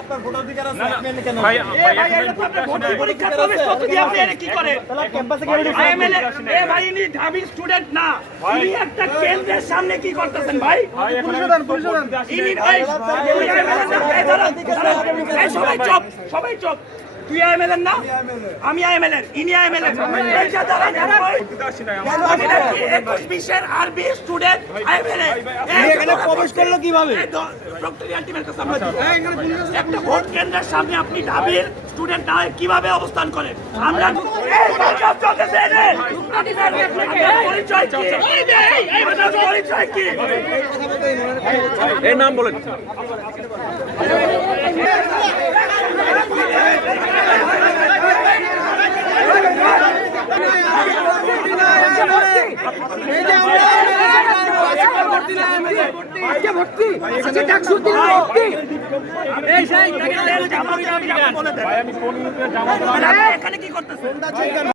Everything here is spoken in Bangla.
আপনার ভোটাধিকার আছে, আপনি এনে কেন? ভাই ভোটার পরীক্ষার প্রবেশপত্র দিয়ে আপনি এনে কি করে? ভাই ইনি ঢাবি স্টুডেন্ট না, ইনি একটা কেন্দ্রের সামনে কি করতেছেন ভাই? ইনি ভাই সবাই চুপ, সবাই চুপ। তুই আইএমএলএর না, আমি আইএমএলএর, ইনি আইএমএলএর। এইটা দাঁড়ান, 21-20 আরবি স্টুডেন্ট আইএমএলএর এখানে প্রবেশ করলো কিভাবে? একটা ভোট কেন্দ্রের সামনে আপনি ঢাবির স্টুডেন্ট না হয়ে কিভাবে অবস্থান করেন? আমরা পরিচয় কি? পরিচয় কি? এর নাম বলেন। এখানে কি করতেছেন?